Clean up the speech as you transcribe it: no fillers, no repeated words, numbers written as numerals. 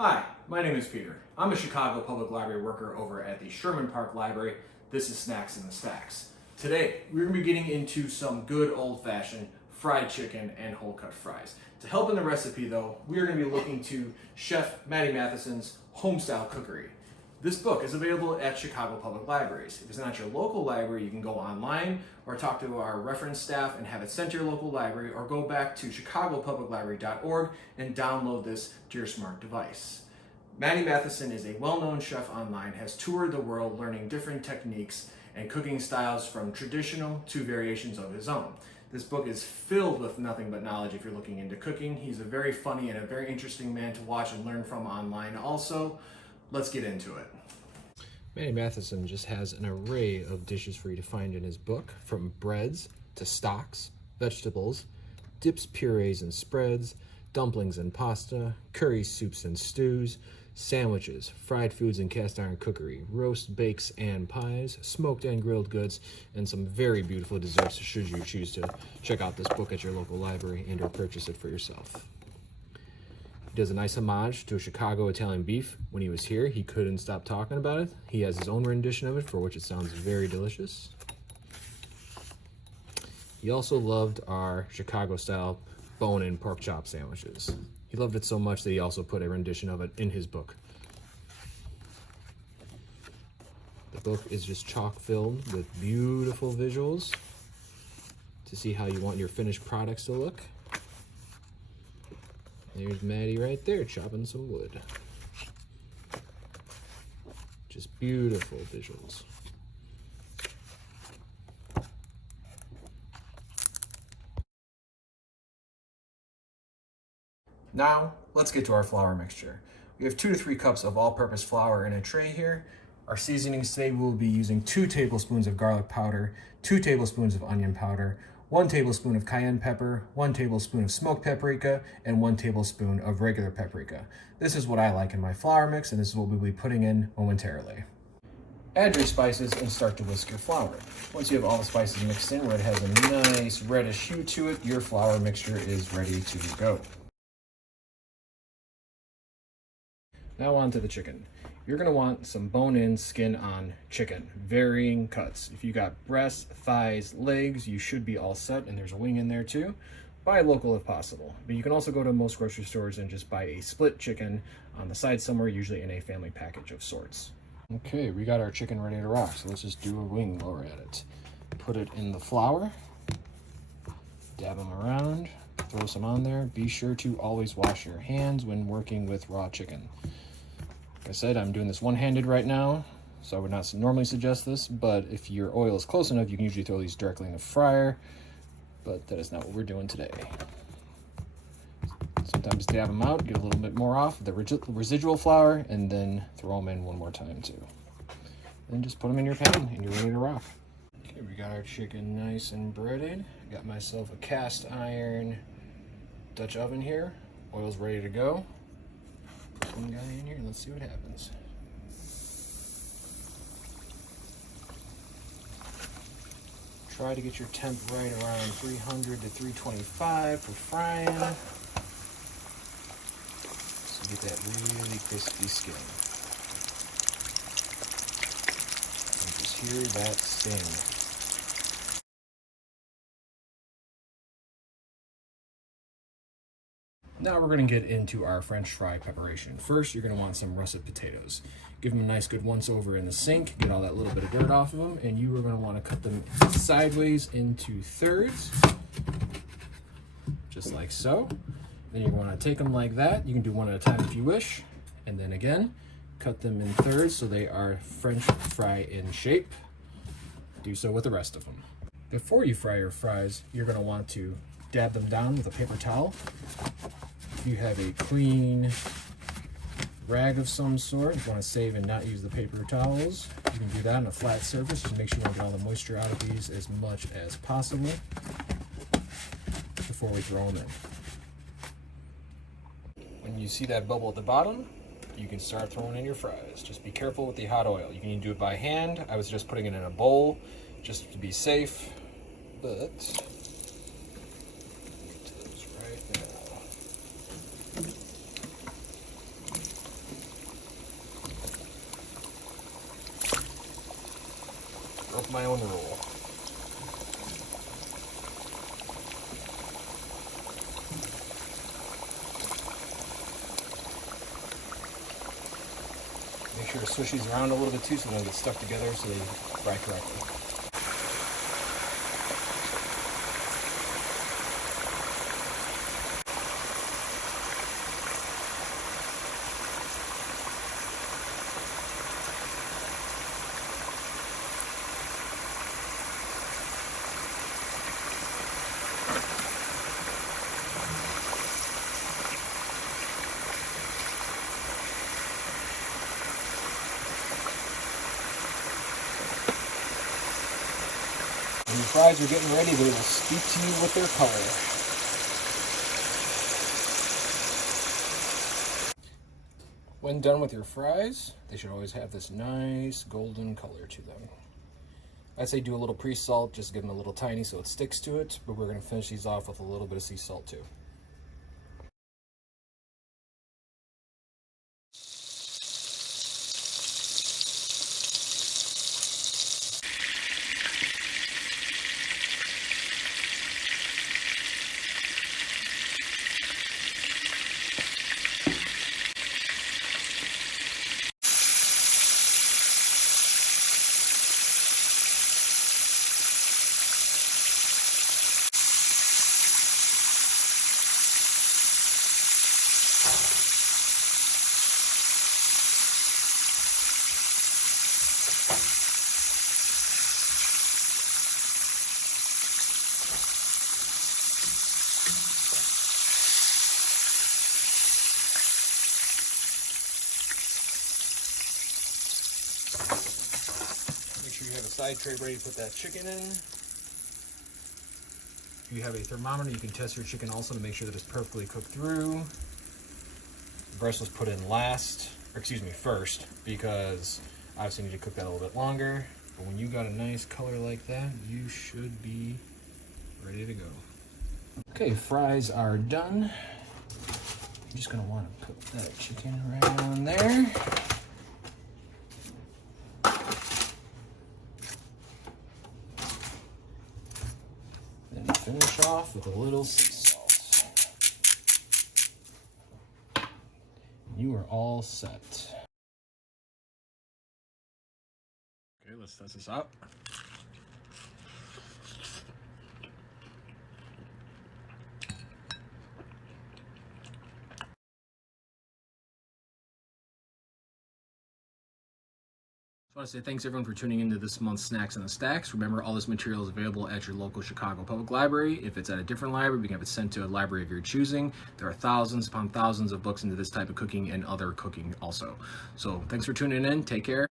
Hi, my name is Peter. I'm a Chicago Public Library worker over at the Sherman Park Library. This is Snacks in the Stacks. Today, we're going to be getting into some good old-fashioned fried chicken and whole-cut fries. To help in the recipe, though, we are going to be looking to Chef Matty Matheson's Homestyle Cookery. This book is available at Chicago Public Libraries. If it's not your local library, you can go online or talk to our reference staff and have it sent to your local library, or go back to chicagopubliclibrary.org and download this to your smart device. Matty Matheson is a well-known chef online, has toured the world learning different techniques and cooking styles from traditional to variations of his own. This book is filled with nothing but knowledge if you're looking into cooking. He's a very funny and a very interesting man to watch and learn from online also. Let's get into it. Matty Matheson just has an array of dishes for you to find in his book, from breads to stocks, vegetables, dips, purees, and spreads, dumplings and pasta, curry soups and stews, sandwiches, fried foods and cast iron cookery, roast, bakes, and pies, smoked and grilled goods, and some very beautiful desserts should you choose to check out this book at your local library and or purchase it for yourself. He does a nice homage to Chicago Italian beef. When he was here, he couldn't stop talking about it. He has his own rendition of it, for which it sounds very delicious. He also loved our Chicago-style bone-in pork chop sandwiches. He loved it so much that he also put a rendition of it in his book. The book is just chock-filled with beautiful visuals to see how you want your finished products to look. There's Matty right there chopping some wood. Just beautiful visuals. Now, let's get to our flour mixture. We have 2 to 3 cups of all-purpose flour in a tray here. Our seasonings today, we'll be using 2 tablespoons of garlic powder, 2 tablespoons of onion powder, 1 tablespoon of cayenne pepper, 1 tablespoon of smoked paprika, and 1 tablespoon of regular paprika. This is what I like in my flour mix, and this is what we'll be putting in momentarily. Add your spices and start to whisk your flour. Once you have all the spices mixed in where it has a nice reddish hue to it, your flour mixture is ready to go. Now on to the chicken. You're gonna want some bone-in, skin-on chicken, varying cuts. If you got breasts, thighs, legs, you should be all set, and there's a wing in there too. Buy local if possible, but you can also go to most grocery stores and just buy a split chicken on the side somewhere, usually in a family package of sorts. Okay, we got our chicken ready to rock, so let's just do a wing while we're at it. Put it in the flour, dab them around, throw some on there. Be sure to always wash your hands when working with raw chicken. Like I said, I'm doing this one-handed right now, so I would not normally suggest this, but if your oil is close enough, you can usually throw these directly in the fryer, but that is not what we're doing today. Sometimes dab them out, get a little bit more off the residual flour, and then throw them in one more time too. Then just put them in your pan, and you're ready to rock. Okay, we got our chicken nice and breaded. Got myself a cast iron Dutch oven here. Oil's ready to go. Put one guy in here and let's see what happens. Try to get your temp right around 300 to 325 for frying. So get that really crispy skin. And just hear that sting. Now we're going to get into our French fry preparation. First, you're going to want some russet potatoes. Give them a nice good once over in the sink, get all that little bit of dirt off of them, and you are going to want to cut them sideways into thirds, just like so. Then you want to take them like that. You can do one at a time if you wish, and then again, cut them in thirds so they are French fry in shape. Do so with the rest of them. Before you fry your fries, you're going to want to dab them down with a paper towel. If you have a clean rag of some sort, you want to save and not use the paper towels, you can do that on a flat surface. Just make sure you get all the moisture out of these as much as possible before we throw them in. When you see that bubble at the bottom, you can start throwing in your fries. Just be careful with the hot oil. You can do it by hand. I was just putting it in a bowl just to be safe, but right now. make my own rule. Make sure to swish these around a little bit too so they don't get stuck together so they fry correctly. When your fries are getting ready, they will speak to you with their color. When done with your fries, they should always have this nice golden color to them. I'd say do a little pre-salt, just give them a little tiny so it sticks to it, but we're going to finish these off with a little bit of sea salt too. Make sure you have a side tray ready to put that chicken in. If you have a thermometer, you can test your chicken also to make sure that it's perfectly cooked through. The breast was put in first, because obviously you need to cook that a little bit longer. But when you got a nice color like that, you should be ready to go. Okay, fries are done. You're just gonna want to put that chicken right on there. Then finish off with a little sea salt. You are all set. Okay, let's test this out. I want to say thanks everyone for tuning into this month's Snacks in the Stacks. Remember, all this material is available at your local Chicago Public Library. If it's at a different library, we can have it sent to a library of your choosing. There are thousands upon thousands of books into this type of cooking and other cooking also. So thanks for tuning in. Take care.